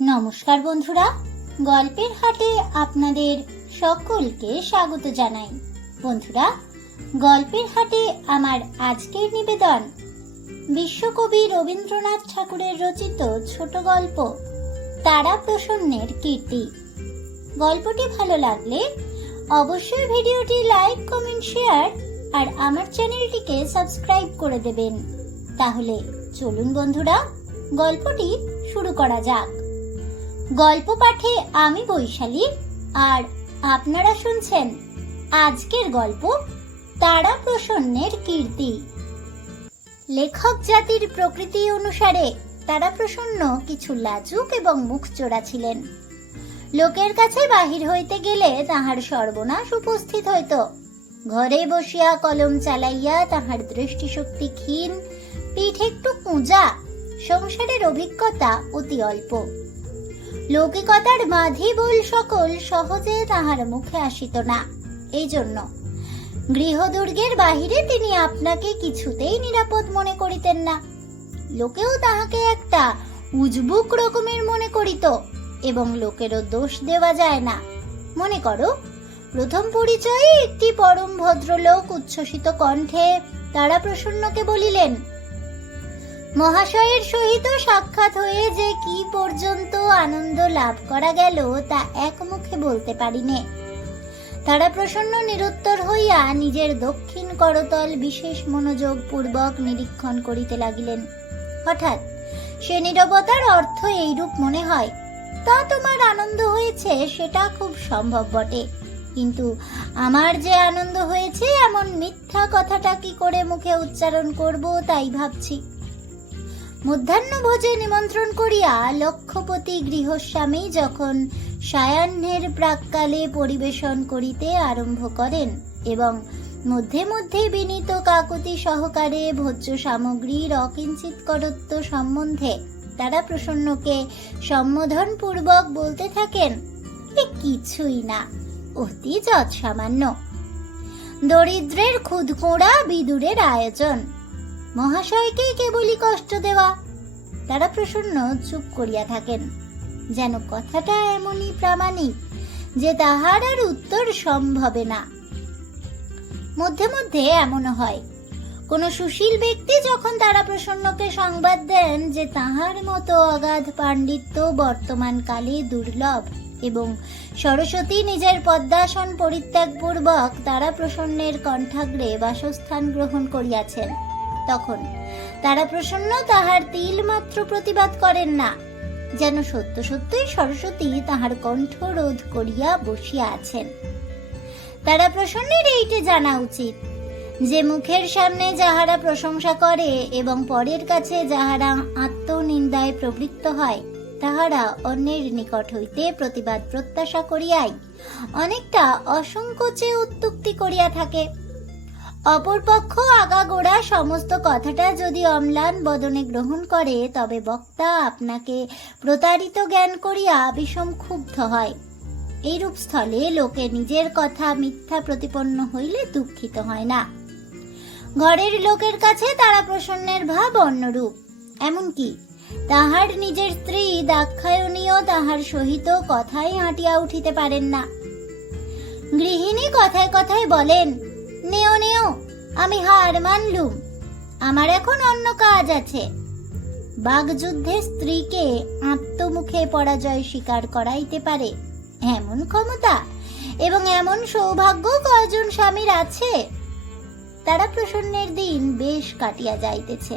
নমস্কার বন্ধুরা, গল্পের হাটে আপনাদের সকলকে স্বাগত জানাই। বন্ধুরা, গল্পের হাটে আমার আজকের নিবেদন, বিশ্বকবি রবীন্দ্রনাথ ঠাকুরের রচিত ছোট গল্প তারা প্রসন্নের কীর্তি। গল্পটি ভালো লাগলে অবশ্যই ভিডিওটি লাইক, কমেন্ট, শেয়ার আর আমার চ্যানেলটিকে সাবস্ক্রাইব করে দেবেন। তাহলে চলুন বন্ধুরা, গল্পটি শুরু করা যাক। গল্প পাঠে আমি বৈশালী আর আপনারা শুনছেন আজকের গল্প তারা প্রসন্নের কীর্তি। লেখক জাতির প্রকৃতি অনুসারে তারা প্রসন্ন, কিছু লাজুক এবং মুখ চোরা ছিলেন। লোকের কাছে বাহির হইতে গেলে তাহার সর্বনাশ উপস্থিত হইত। ঘরে বসিয়া কলম চালাইয়া তাহার দৃষ্টিশক্তি ক্ষীণ, পিঠ একটু কুঁজা, সংসারের অভিজ্ঞতা অতি অল্প। লৌকিকতার মাঝি বল সকল সহজে তাহার মুখে আসিত না। এই জন্য গৃহদুর্গের বাহিরে তিনি আপনাকে কিছুতেই নিরাপদ মনে করিতেন না। লোকেও তাহাকে একটা উজবুক রকমের মনে করিত এবং লোকেরও দোষ দেওয়া যায় না। মনে করো, প্রথম পরিচয়ে একটি পরম ভদ্রলোক উচ্ছ্বসিত কণ্ঠে তারা প্রসন্নকে বলিলেন মহাশয়ের সহিত সাক্ষাৎ হয়ে যে কি পর্যন্ত আনন্দ লাভ করা গেল তা এক মুখে বলতে পারিনে। তারা প্রসন্ন নিরুত্তর হইয়া নিজের দক্ষিণ করতল বিশেষ মনোযোগ পূর্বক নিরীক্ষণ করিতে লাগিলেন। হঠাৎ সে নীরবতার অর্থ এইরূপ মনে হয়, তা তোমার আনন্দ হয়েছে সেটা খুব সম্ভব বটে। কিন্তু আমার যে আনন্দ হয়েছে এমন মিথ্যা কথাটা কি করে মুখে উচ্চারণ করব তাই ভাবছি। মধ্যাহ্ন ভোজে নিমন্ত্রণ করিয়া লক্ষপতি গৃহস্বামী যখন সায়াহ্নের প্রাককালে পরিবেশন করিতে আরম্ভ করেন এবং মধ্যে মধ্যে বিনীত কাকুতি সহকারে ভোজ্য সামগ্রীর অকিঞ্চিত করত্ব সম্বন্ধে তারা প্রসন্নকে সম্বোধন পূর্বক বলতে থাকেন, এ কিছুই না, অতি যৎ সামান্য দরিদ্রের খুদকোড়া বিদুরের আয়োজন। মহাশয়কে কেবলই কষ্ট দেওয়া। তারা প্রসন্ন চুপ করিয়া থাকেন। যেন কথাটা এমনই প্রামাণিক যে তাহার আর উত্তর সম্ভবে না। মধ্যে মধ্যে এমনও হয়, কোন সুশীল ব্যক্তি যখন তারা প্রসন্নকে সংবাদ দেন যে তাহার মতো অগাধ পাণ্ডিত্য বর্তমান কালে দুর্লভ এবং সরস্বতী নিজের পদ্মাসন পরিত্যাগপূর্বক তারা প্রসন্নের কণ্ঠাগ্রে বাসস্থান গ্রহণ করিয়াছেন। তখন। তারা প্রসন্ন, তাহার তিল মাত্র প্রতিবাদ করেন না। যেন সত্য সত্যই সরস্বতী তাহার কণ্ঠ রোধ করিয়া বসিয়া আছেন। তারা প্রসন্নের এইটে জানা উচিত, যে মুখের সামনে যাহারা প্রশংসা করে এবং পরের কাছে যাহারা আত্মনিন্দায় প্রবৃত্ত হয়, তাহারা অন্যের নিকট হইতে প্রতিবাদ প্রত্যাশা করিয়াই অনেকটা অসংকোচে উত্তুক্তি করিয়া থাকে। অপরপক্ষ আগাগোড়া সমস্ত কথাটা যদি অম্লান বদনে গ্রহণ করে, তবে বক্তা আপনাকে প্রতারিত জ্ঞান করিয়া বিষম ক্ষুব্ধ হয়। এইরূপ স্থলে লোকে নিজের কথা মিথ্যা প্রতিপন্ন হইলে দুঃখিত হয় না। ঘরের লোকের কাছে তারা প্রসন্নের ভাব অন্যরূপ। এমনকি তাহার নিজের স্ত্রী দাক্ষায়ণীও তাহার সহিত কথাই হাঁটিয়া উঠিতে পারেন না। গৃহিণী কথায় কথায় বলেন নেও নেও, আমি হার মানলুম। আমার এখন অন্য কাজ আছে। বাগযুদ্ধে স্ত্রীকে আত্মমুখে পরাজয় স্বীকার করাইতে পারে। এমন ক্ষমতা এবং এমন সৌভাগ্য কয়জন স্বামীর আছে? তারা প্রসন্নের দিন বেশ কাটিয়া যাইতেছে।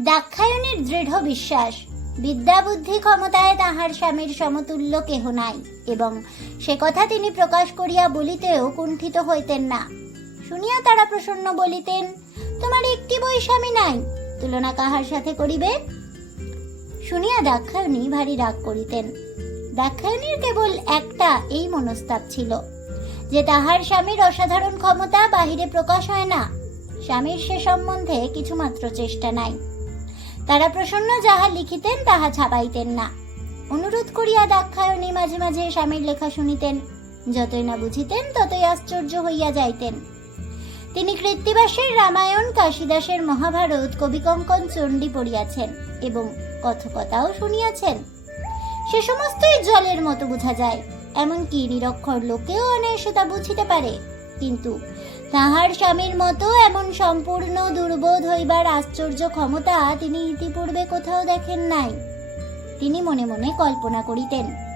দাক্ষায়ণের দৃঢ় বিশ্বাস বিদ্যা বুদ্ধি ক্ষমতায় তাহার স্বামীর সমতুল্য কেহ নাই এবং সে কথা তিনি প্রকাশ করিয়া বলিতেও কুণ্ঠিত হইতেন না। শুনিয়া তারা প্রসন্ন বলিতেন, তোমার একটি বই স্বামী নাই, তুলনা কাহার সাথে করিবে? শুনিয়া দাক্ষায়ণী ভারী রাগ করিতেন। দাক্ষায়ণীর কেবল একটা এই মনস্তাপ ছিল, যে তাহার স্বামীর অসাধারণ ক্ষমতা বাহিরে প্রকাশ হয় না, স্বামীর সে সম্বন্ধে কিছুমাত্র চেষ্টা নাই। তারা প্রসন্ন যাহা লিখিতেন, তাহা ছাপাইতেন না। অনুরোধ করিয়া দাক্ষায়ণী মাঝে মাঝে স্বামীর লেখা শুনিতেন, যতই না বুঝিতেন, ততই আশ্চর্য হইয়া যাইতেন। তিনি কৃত্তিবাসের রামায়ণ, কাশিদাসের মহাভারত, কবিকঙ্কন, চণ্ডী পড়িয়াছেন এবং কথকতাও শুনিয়াছেন। সে সমস্তই জলের মতো বোঝা যায়, এমনকি নিরক্ষর লোকেও অনায়াসে তা বুঝিতে পারে। কিন্তু তাহার স্বামীর মতো এমন সম্পূর্ণ দুর্বোধ হইবার আশ্চর্য ক্ষমতা তিনি ইতিপূর্বে কোথাও দেখেন নাই। তিনি মনে মনে কল্পনা করিতেন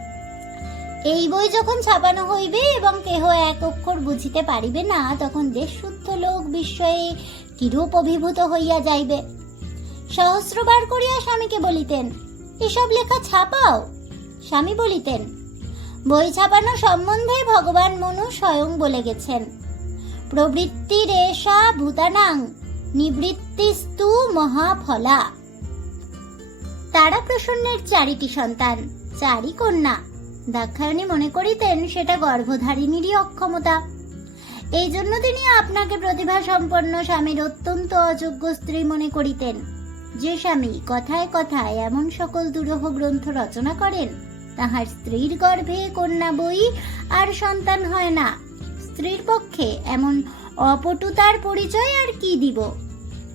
এই বই যখন ছাপানো হইবে এবং কেহ এক অক্ষর বুঝিতে পারিবে না, তখন দেশ শুদ্ধ লোক বিস্ময়ে কিরূপ অভিভূত হইয়া যাইবে? সহস্রবার করিয়া স্বামীকে বলিতেন, এসব লেখা ছাপাও? স্বামী বলিতেন, বই ছাপানো সম্বন্ধে ভগবান মনু স্বয়ং বলে গেছেন, প্রবৃত্তি রেশা ভূতানাং নিবৃত্তিস্তু মহাফলা। তারা প্রসন্নের চারিটি সন্তান, চারি কন্যা। দাক্ষায়ণী মনে করিতেন সেটা গর্ভধারিণীরই অক্ষমতা। এই জন্য তিনি আপনাকে প্রতিভা সম্পন্ন স্বামীর অত্যন্ত অযোগ্য স্ত্রী মনে করিতেন। যে স্বামী কথায় কথায় এমন সকল দুরূহ গ্রন্থ রচনা করেন, তাহার স্ত্রীর গর্ভে কন্যা বই আর সন্তান হয় না। স্ত্রীর পক্ষে এমন অপটুতার পরিচয় আর কি দিব?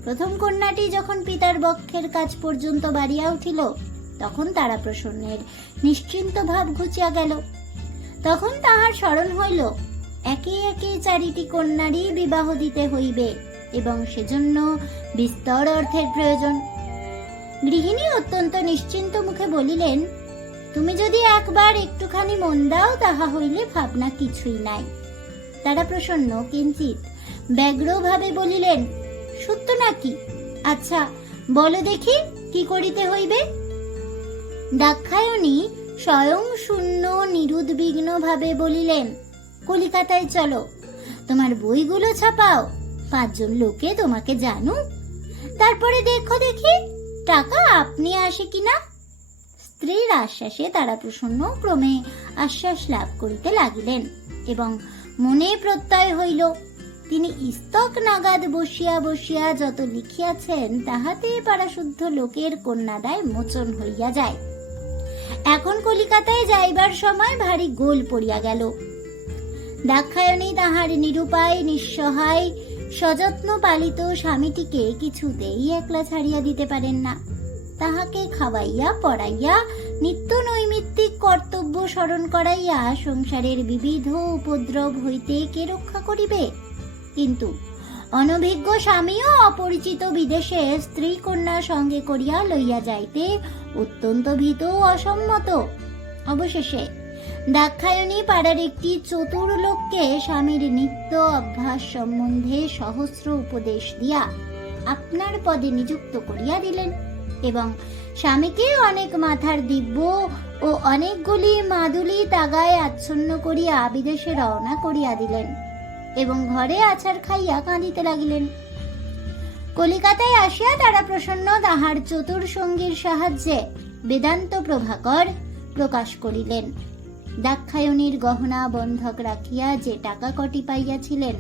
প্রথম কন্যাটি যখন পিতার বক্ষের কাজ পর্যন্ত বাড়িয়া উঠিল তখন তারা প্রসন্নের নিশ্চিন্ত ভাব ঘুচিয়া গেল। তখন তাহার স্মরণ হইল, একে একে চারিটি কন্যারই বিবাহ দিতে হইবে এবং সেজন্য বিস্তর অর্থের প্রয়োজন। গৃহিণী অত্যন্ত নিশ্চিন্ত মুখে বলিলেন, তুমি যদি একবার একটুখানি মন দাও, তাহা হইলে ভাবনা কিছুই নাই। তারা প্রসন্ন কিঞ্চিত ব্যগ্রভাবে বলিলেন, সত্য নাকি? আচ্ছা বলো দেখি, কি করিতে হইবে? দাক্ষায়ণী স্বয়ং শূন্য নিরুদ্বিগ্ন ভাবে বলিলেন, কলিকাতায় চলো, তোমার বইগুলো ছাপাও, পাঁচজন লোকে তোমাকে জানুক। তারপরে দেখো দেখি, টাকা আপনি আসে কিনা? স্ত্রীর আশ্বাসে তারা প্রসন্ন ক্রমে আশ্বাস লাভ করিতে লাগিলেন এবং মনে প্রত্যয় হইল, তিনি ইস্তক নাগাদ বসিয়া বসিয়া যত লিখিয়াছেন তাহাতে পারাশুদ্ধ লোকের কন্যাদায় মোচন হইয়া যায়। এখন কলিকাতায় যাইবার সময় ভারী গোল পড়িয়া গেল। দাক্ষায়ণী তাহার নিরুপায়, নিঃসহায়, সযত্ন পালিত স্বামীটিকে কিছুতেই একলা ছাড়িয়া দিতে পারেন না। তাহাকে খাওয়াইয়া, পড়াইয়া, নিত্য নৈমিত্তিক কর্তব্য স্মরণ করাইয়া সংসারের বিবিধ উপদ্রব হইতে কে রক্ষা করিবে? কিন্তু অনভিজ্ঞ স্বামীও অপরিচিত বিদেশে স্ত্রী কন্যা সঙ্গে করিয়া লইয়া যাইতে অত্যন্ত ভীত ও অসম্মত। অবশেষে দাক্ষায়ণী পাড়ার একটি চতুর লোককে স্বামীর নিত্য অভ্যাস সম্বন্ধে সহস্র উপদেশ দিয়া আপনার পদে নিযুক্ত করিয়া দিলেন এবং স্বামীকে অনেক মাথার দিব্য ও অনেকগুলি মাদুলি তাগায় আচ্ছন্ন করিয়া বিদেশে রওনা করিয়া দিলেন এবং ঘরে আছাড় খাইয়া কাঁদিতে লাগিলেন। কলিকাতায় আসিয়া তারা প্রসন্ন তাহার চতুর সঙ্গীর সাহায্যে বেদান্ত প্রভাকর প্রকাশ করিলেন। দাক্ষায়ণীর গহনা বন্ধক রাখিয়া যে টাকা কটি পাইয়াছিলেন,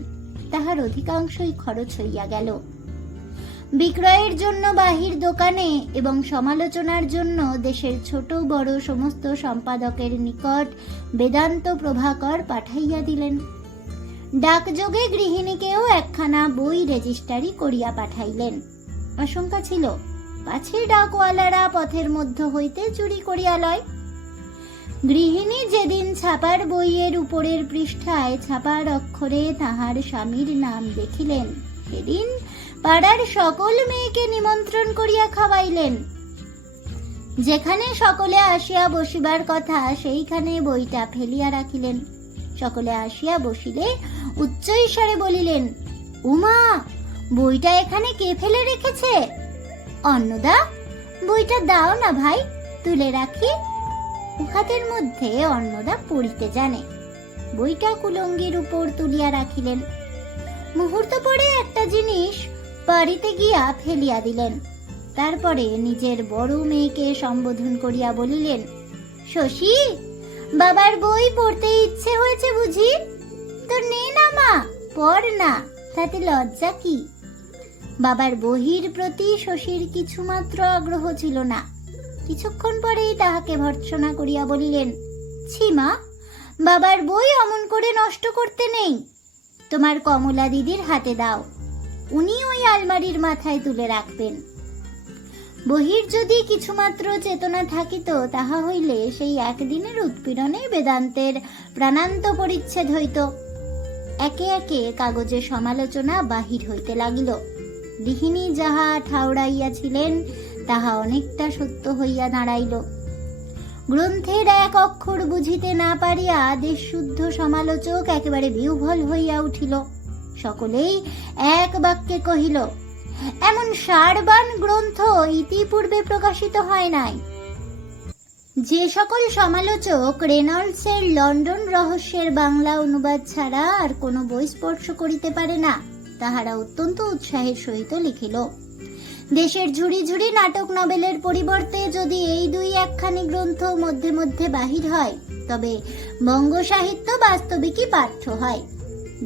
তাহার অধিকাংশই খরচ হইয়া গেল। বিক্রয়ের জন্য বাহির দোকানে এবং সমালোচনার জন্য দেশের ছোট বড় সমস্ত সম্পাদকের নিকট বেদান্ত প্রভাকর পাঠাইয়া দিলেন। ডাকযোগে গৃহিণীকেও একখানা বই রেজিস্টারি করিয়া পাঠাইলেন। আশঙ্কা ছিল পাছে ডাকওয়ালারা পথের মধ্য হইতে চুরি করিয়া লয়। গৃহিণী যেদিন ছাপার বইয়ের উপরের পৃষ্ঠায় ছাপার অক্ষরে তাহার স্বামীর নাম দেখিলেন, সেদিন পাড়ার সকল মেয়েকে নিমন্ত্রণ করিয়া খাওয়াইলেন। যেখানে সকলে আসিয়া বসিবার কথা, সেইখানে বইটা ফেলিয়া রাখিলেন। সকলে আসিয়া বসিলে উচ্চ ঈশ্বরে বলিলেন, উমা, বইটা এখানে কে ফেলে রেখেছে? অন্নদা, বইটা দাও না ভাই, তুলে রাখি। উহাদের মধ্যে অন্নদা পড়িতে জানে। বইটা কুলঙ্গির উপর তুলিয়া রাখিলেন। মুহূর্ত পরে একটা জিনিস বাড়িতে গিয়া ফেলিয়া দিলেন। তারপরে নিজের বড় মেয়েকে সম্বোধন করিয়া বলিলেন, শশী, বাবার বই পড়তে ইচ্ছে হয়েছে বুঝি? তো নে মা, পড় না, তাতে লজ্জা কি? বাবার বহির প্রতি শশীর কিছুমাত্র আগ্রহ ছিল না। কিছুক্ষণ পরেই তাহাকে ভর্ৎসনা করিয়া বলিলেন ছিমা বাবার বই অমন করে নষ্ট করতে নেই। তোমার কমলা দিদির হাতে দাও, উনি ওই আলমারির মাথায় তুলে রাখবেন। বহির যদি কিছুমাত্র চেতনা থাকিত, তাহা হইলে সেই একদিনের উৎপীড়নে বেদান্তের প্রাণান্ত পরিচ্ছেদ হইত। একে একে কাগজে সমালোচনা বাহির হইতে লাগিল। গৃহিণী যাহা ঠাউরাইয়াছিলেন তাহা অনেকটা সত্য হইয়া দাঁড়াইল। গ্রন্থের এক অক্ষর বুঝিতে না পারিয়া দেশশুদ্ধ সমালোচক একেবারে বিহ্বল হইয়া উঠিল। সকলেই এক বাক্যে কহিল, এমন সারবান গ্রন্থ ইতিপূর্বে প্রকাশিত হয় নাই। যে সকল সমালোচক রেনল্ডসের লন্ডন রহস্যের বাংলা অনুবাদ ছাড়া আর কোনো বই স্পর্শ করিতে পারে না, তাহারা অত্যন্ত উৎসাহের সহিত লিখিল। দেশের ঝুড়ি ঝুড়ি নাটক নভেলের পরিবর্তে যদি এই দুই একখানি গ্রন্থ মধ্যে মধ্যে বাহির হয়, তবে বঙ্গ সাহিত্য বাস্তবিকই পাঠ্য হয়।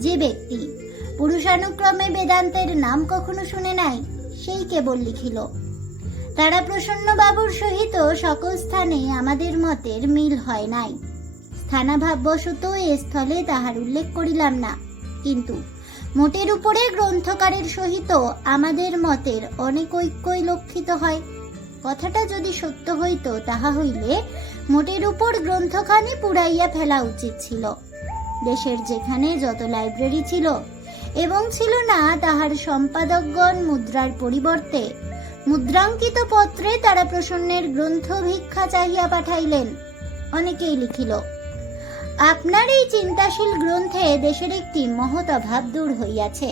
যে ব্যক্তি পুরুষানুক্রমে বেদান্তের নাম কখনো শুনে নাই, সেই কেবল লিখিল। তারা প্রসন্ন বাবুর সহিত সকল স্থানে আমাদের মতের মিল হয় নাই। স্থানাভাববশত এ স্থলে তাহার উল্লেখ করিলাম না। কিন্তু মোটের উপরে গ্রন্থকারের সহিত আমাদের মতের অনেক ঐক্যই লক্ষিত হয়। কথাটা যদি সত্য হইত, তাহা হইলে মোটের উপর গ্রন্থখানি পুড়াইয়া ফেলা উচিত ছিল। দেশের যেখানে যত লাইব্রেরি ছিল, এবং ছিল না তাহার সম্পাদকগণ মুদ্রার পরিবর্তে মুদ্রাঙ্কিত পত্রে তারা প্রসন্নের গ্রন্থ ভিক্ষা চাহিয়া পাঠাইলেন। অনেকেই লিখিল, আপনার এই চিন্তাশীল গ্রন্থে দেশের একটি মহৎ অভাব দূর হইয়াছে।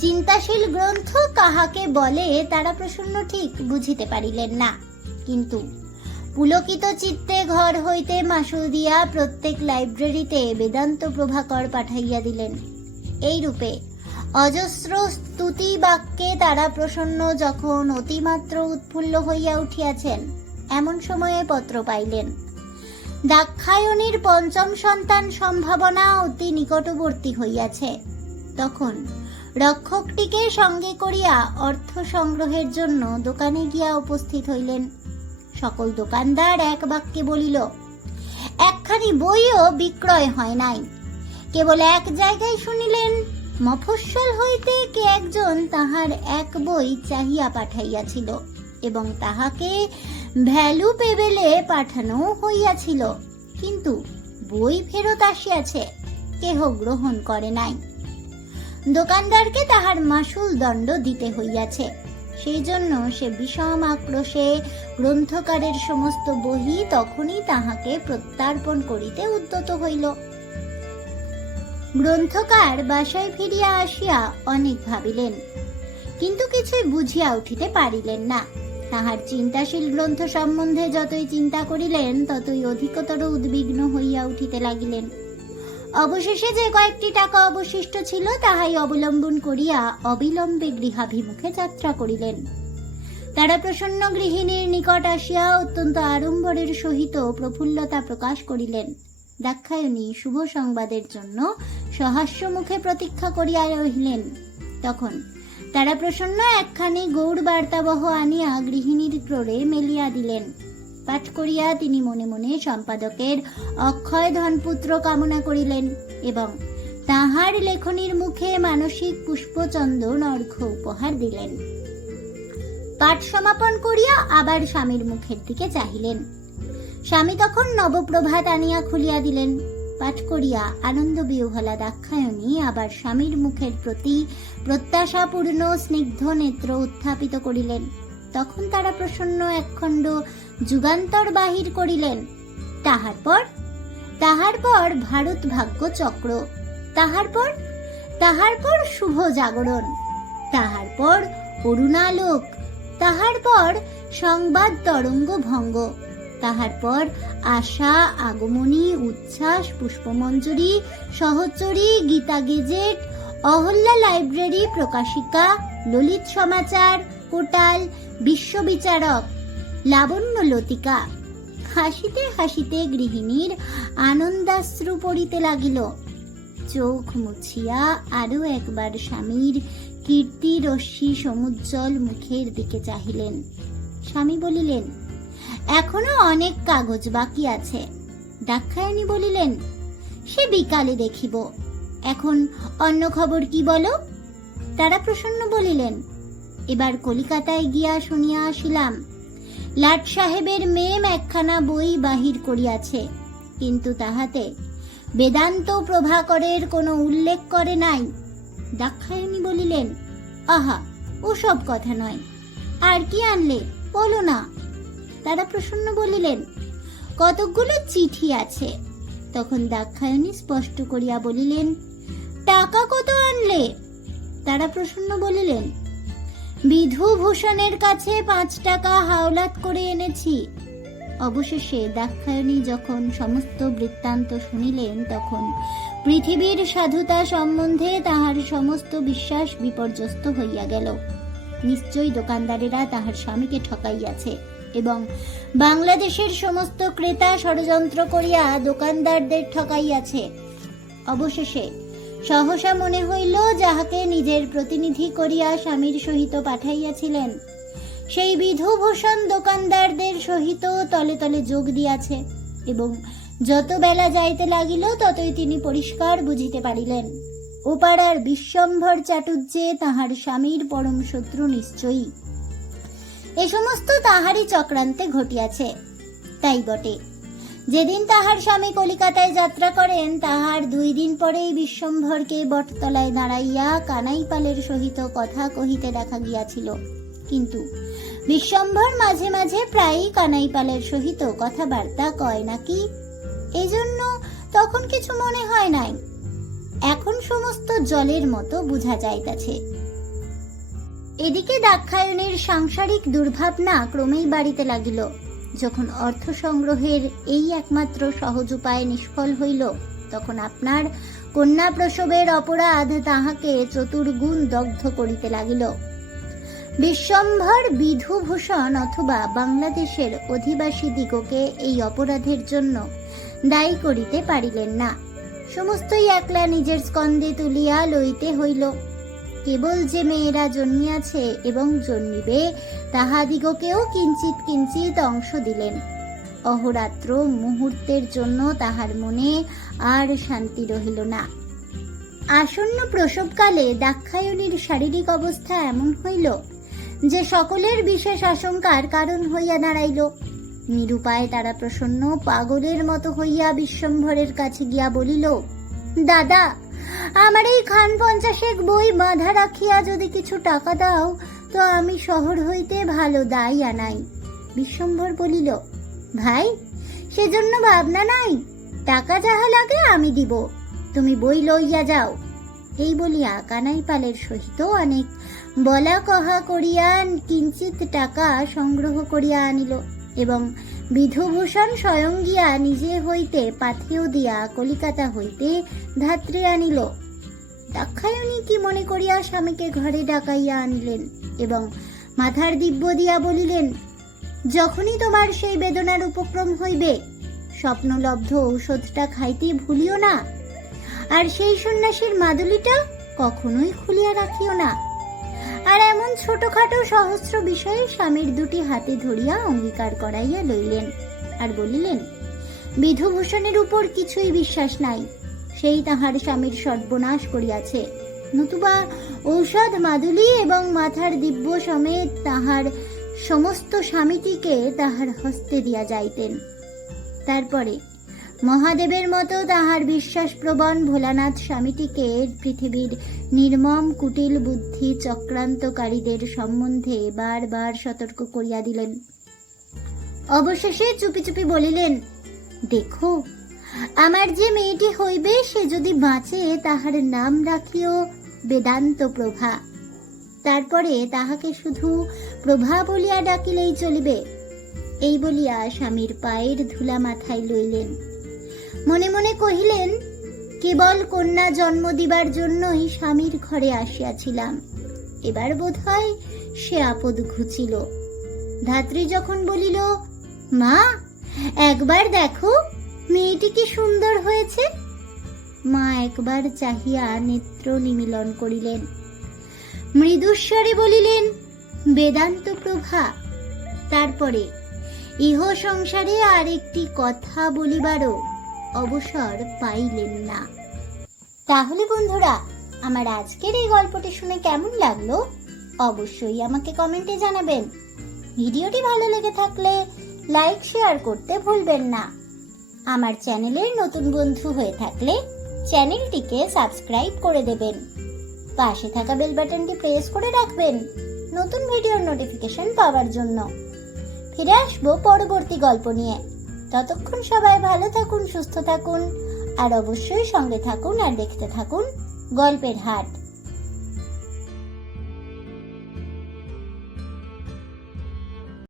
চিন্তাশীল গ্রন্থ কাহাকে বলে তারা প্রসন্ন ঠিক বুঝিতে পারিলেন না। কিন্তু পুলকিত চিত্তে ঘর হইতে মাসুল দিয়া প্রত্যেক লাইব্রেরিতে বেদান্ত প্রভাকর পাঠাইয়া দিলেন। এই রূপে অজস্র স্তুতি বাক্যে তারা প্রসন্ন যখন অতিমাত্র উৎফুল্ল হইয়া উঠিয়াছেন, এমন সময়ে পত্র পাইলেন দাক্ষায়ণীর পঞ্চম সন্তান সম্ভাবনা অতি নিকটবর্তী হইয়াছে। তখন রক্ষকটিকে সঙ্গে করিয়া অর্থ সংগ্রহের জন্য দোকানে গিয়া উপস্থিত হইলেন। সকল দোকানদার এক বাক্যে বলিল, একখানি বইও বিক্রয় হয় নাই। কেবল এক জায়গায় শুনিলেন মফস্বল হইতে কে একজন তাহার এক বই চাহিয়া পাঠাইয়াছিল এবং তাহাকে ভ্যালু পেবেলে পাঠানো হইয়াছিল। কিন্তু বই ফেরত আসিয়াছে, কেহ গ্রহণ করে নাই। দোকানদারকে তাহার মাসুল দণ্ড দিতে হইয়াছে। সেই জন্য সে বিষম আক্রোশে গ্রন্থকারের সমস্ত বহি তখনই তাহাকে প্রত্যার্পণ করিতে উদ্যত হইল। গ্রন্থকার বাসায় ফিরিয়া আসিয়া অনেক ভাবিলেন, কিন্তু কিছুই বুঝিয়া উঠিতে পারিলেন না। তাহার চিন্তাশীল গ্রন্থ সম্বন্ধে যতই চিন্তা করিলেন, ততই অধিকতর উদ্বিগ্ন হইয়া উঠিতে লাগিলেন। অবশেষে যে কয়েকটি টাকা অবশিষ্ট ছিল, তাহাই অবলম্বন করিয়া অবিলম্বে গৃহাভিমুখে যাত্রা করিলেন। তারা প্রসন্ন গৃহিণীর নিকট আসিয়া অত্যন্ত আড়ম্বরের সহিত প্রফুল্লতা প্রকাশ করিলেন। দাক্ষায়ণী শুভ সংবাদের জন্য সহাস্য মুখে প্রতীক্ষা করিয়া রহিলেন। তখন তারা প্রসন্ন একখানি গৌড় বার্তাবহ আনিয়া গৃহিণীর ক্রোড়ে মেলিয়া দিলেন। পাঠ করিয়া তিনি মনে মনে সম্পাদকের অক্ষয় ধনপুত্র কামনা করিলেন এবং তাহার লেখনীর মুখে মানসিক পুষ্পচন্দন অর্ঘ্য উপহার দিলেন। পাঠ সমাপন করিয়া আবার স্বামীর মুখের দিকে চাহিলেন। স্বামী তখন নবপ্রভাত আনিয়া খুলিয়া দিলেন। পাঠ করিয়া আনন্দ বিহ্বলা দাক্ষায়ণী আবার স্বামীর মুখের প্রতি প্রত্যাশাপূর্ণ স্নিগ্ধ নেত্র উত্থাপিত করিলেন। তখন তারা প্রসন্ন একখণ্ড যুগান্তর বাহির করিলেন। তাহার পর? তাহার পর ভারত ভাগ্য চক্র। তাহার পর? তাহার পর শুভ জাগরণ। তাহার পর অরুণালোক। তাহার পর সংবাদ তরঙ্গ ভঙ্গ। তাহার পর আশা, আগমনী, উচ্ছ্বাস, পুষ্পমঞ্জরি, সহচরী, গীতা গেজেট, অহল্যা লাইব্রেরি, প্রকাশিকা, ললিত সমাচার কোটাল বিশ্ববিচারক, লাবণ্য লতিকা। হাসিতে হাসিতে গৃহিণীর আনন্দাশ্রু পড়িতে লাগিল। চোখ মুছিয়া আরও একবার স্বামীর কীর্তি রশ্মি সমুজ্জ্বল মুখের দিকে চাহিলেন। স্বামী বলিলেন এখনও অনেক কাগজ বাকি আছে। দাক্ষায়ণী বলিলেন, সে বিকালে দেখিব। এখন অন্য খবর কি বলো? তারা প্রসন্ন বলিলেন, এবার কলিকাতায় গিয়া শুনিয়া আসিলাম। লাট সাহেবের মেম একখানা বই বাহির করিয়াছে, কিন্তু তাহাতে বেদান্ত প্রভাকরের কোনো উল্লেখ করে নাই। দাক্ষায়ণী বলিলেন, আহা, ওসব কথা নয়। আর কি আনলে, বলো না। প্রসন্ন বলিলেন, কতকগুলো চিঠি আছে? তখন দাক্ষায়ণী স্পষ্ট করিয়া বলিলেন, টাকা কত আনলে? তারা প্রসন্ন বলিলেন বিধুভূষণের কাছে পাঁচ টাকা হাওলাত করে এনেছি। অবশেষে দাক্ষায়ণী যখন সমস্ত বৃত্তান্ত শুনিলেন, তখন পৃথিবীর সাধুতা সম্বন্ধে তাহার সমস্ত বিশ্বাস বিপর্যস্ত হইয়া গেল। নিশ্চয়ই দোকানদারেরা তাহার স্বামীকে ঠকাইয়াছে। এবং বাংলাদেশের সমস্ত ক্রেতা ষড়যন্ত্র করিয়া দোকানদারদের ঠকাইয়াছে। অবশেষে সহসা মনে হইল, যাহাকে নিজের প্রতিনিধি করিয়া স্বামীর সহিত পাঠাইয়াছিলেন, সেই বিধুভূষণ দোকানদারদের সহিত তলে তলে যোগ দিয়াছে এবং যত বেলা যাইতে লাগিল, ততই তিনি পরিষ্কার বুঝিতে পারিলেন ওপাড়ার বিশ্বম্ভর চাটুর্যে তাহার স্বামীর পরম শত্রু নিশ্চয়ই। এ সমস্ত তাহারই চক্রান্তে ঘটিয়াছে। তাই বটে। যেদিন তাহার স্বামী কলিকাতায় যাত্রা করেন, তাহার দুই দিন পরেই বিশ্বম্ভরকে বটতলায় দাঁড়াইয়া কানাইপালের সহিত কথা কহিতে দেখা গিয়াছিল। কিন্তু বিশ্বম্ভর মাঝে মাঝে প্রায়ই কানাইপালের সহিত কথাবার্তা কয় নাকি? এজন্য তখন কিছু মনে হয় নাই। এখন সমস্ত জলের মতো বুঝা যাইতাছে। এদিকে দাক্ষায়ণের সাংসারিক দুর্ভাবনা ক্রমেই বাড়িতে লাগিল। যখন অর্থ সংগ্রহের এই একমাত্র সহজ উপায় নিষ্ফল হইল, তখন আপনার কন্যা প্রসবের অপরাধ তাহাকে চতুর্গুণ দগ্ধ করিতে লাগিল। বিশ্বম্ভর বিধুভূষণ অথবা বাংলাদেশের অধিবাসী দিগকে এই অপরাধের জন্য দায়ী করিতে পারিলেন না। সমস্তই একলা নিজের স্কন্ধে তুলিয়া লইতে হইল। কেবল যে মেয়েরা জন্মিয়াছে এবং জন্মিবে, তাহাদিগকেও কিঞ্চিত কিঞ্চিত অংশ দিলেন। অহরাত্র মুহূর্তের জন্য তাহার মনে আর শান্তি রহিল না। আসন্ন প্রসবকালে দাক্ষায়ণীর শারীরিক অবস্থা এমন হইল যে সকলের বিশেষ আশঙ্কার কারণ হইয়া দাঁড়াইল। নিরুপায় তারা প্রসন্ন পাগলের মতো হইয়া বিশ্বম্ভরের কাছে গিয়া বলিল, দাদা আমার এই খান পঞ্চাশেক বই বাঁধা রাখিয়া যদি কিছু টাকা দাও, তো আমি শহর হইতে ভালো দায় আনাই। বিশ্বম্ভর বলিল, ভাই, সেজন্য ভাবনা নাই। টাকা যাহা লাগে আমি দিব। তুমি বই লইয়া যাও। এই বলিয়া কানাই পালের সহিত অনেক বলা কহা করিয়া কিঞ্চিত টাকা সংগ্রহ করিয়া আনিল এবং বিধুভূষণ স্বয়ং গিয়া নিজে হইতে পাথেও দিয়া কলিকাতা হইতে ধাত্রী আনিল। দাক্ষায়ণী কি মনে করিয়া স্বামীকে ঘরে ডাকাইয়া আনিলেন এবং মাথার দিব্য দিয়া বলিলেন, যখনই তোমার সেই বেদনার উপক্রম হইবে, স্বপ্নলব্ধ ঔষধটা খাইতে ভুলিও না। আর সেই সন্ন্যাসীর মাদুলিটা কখনোই খুলিয়া রাখিও না। আর এমন ছোটখাটো সহস্র বিষয়ে স্বামীর দুটি হাতে ধরিয়া অঙ্গীকার করাইয়া লইলেন আর বলিলেন, বিধুভূষণের উপর কিছুই বিশ্বাস নাই। সেই তাহার স্বামীর সর্বনাশ করিয়াছে। নতুবা ঔষধ, মাদুলি এবং মাথার দিব্য সমেত তাহার সমস্ত স্বামীটিকে তাহার হস্তে দিয়া যাইতেন। তারপরে মহাদেবের মতো তাহার বিশ্বাসপ্রবণ ভোলানাথ স্বামীটিকে পৃথিবীর নির্মম, কুটিল বুদ্ধি চক্রান্তকারীদের সম্বন্ধে বারবার সতর্ক করিয়া দিলেন। অবশেষে চুপি চুপি বলিলেন, দেখো, আমার যে মেয়েটি হইবে, সে যদি বাঁচে, তাহার নাম রাখিও বেদান্ত প্রভা। তারপরে তাহাকে শুধু প্রভা বলিয়া ডাকিলেই চলিবে। এই বলিয়া স্বামীর পায়ের ধুলা মাথায় লইলেন। মনে মনে কহিলেন, কেবল কন্যা জন্ম দিবার জন্যই স্বামীর ঘরে আসিয়াছিলাম। এবার বোধ হয় সে আপদ ঘুচিল। ধাত্রী যখন বলিল, মা, একবার দেখো, মেয়েটি কি সুন্দর হয়েছে? মা একবার চাহিয়া নেত্র নিমিলন করিলেন। মৃদুস্বরে বলিলেন, বেদান্ত প্রভা, তারপরে ইহ সংসারে আর একটি কথা বলিবারও অবসর পাইলেন না। তাহলে বন্ধুরা, আমার আজকের এই গল্পটি শুনে কেমন লাগল? অবশ্যই আমাকে কমেন্টে জানাবেন। ভিডিওটি ভালো লেগে থাকলে লাইক, শেয়ার করতে ভুলবেন না। আমার চ্যানেলের নতুন বন্ধু হয়ে থাকলে চ্যানেলটিকে সাবস্ক্রাইব করে দেবেন। পাশে থাকা বেল বাটনটি প্রেস করে রাখবেন নতুন ভিডিওর নোটিফিকেশন পাওয়ার জন্য। ফিরে আসব পরবর্তী গল্প নিয়ে। ততক্ষণ সবাই ভালো থাকুন, সুস্থ থাকুন, আর অবশ্যই সঙ্গে থাকুন আর দেখতে থাকুন গল্পের হাট।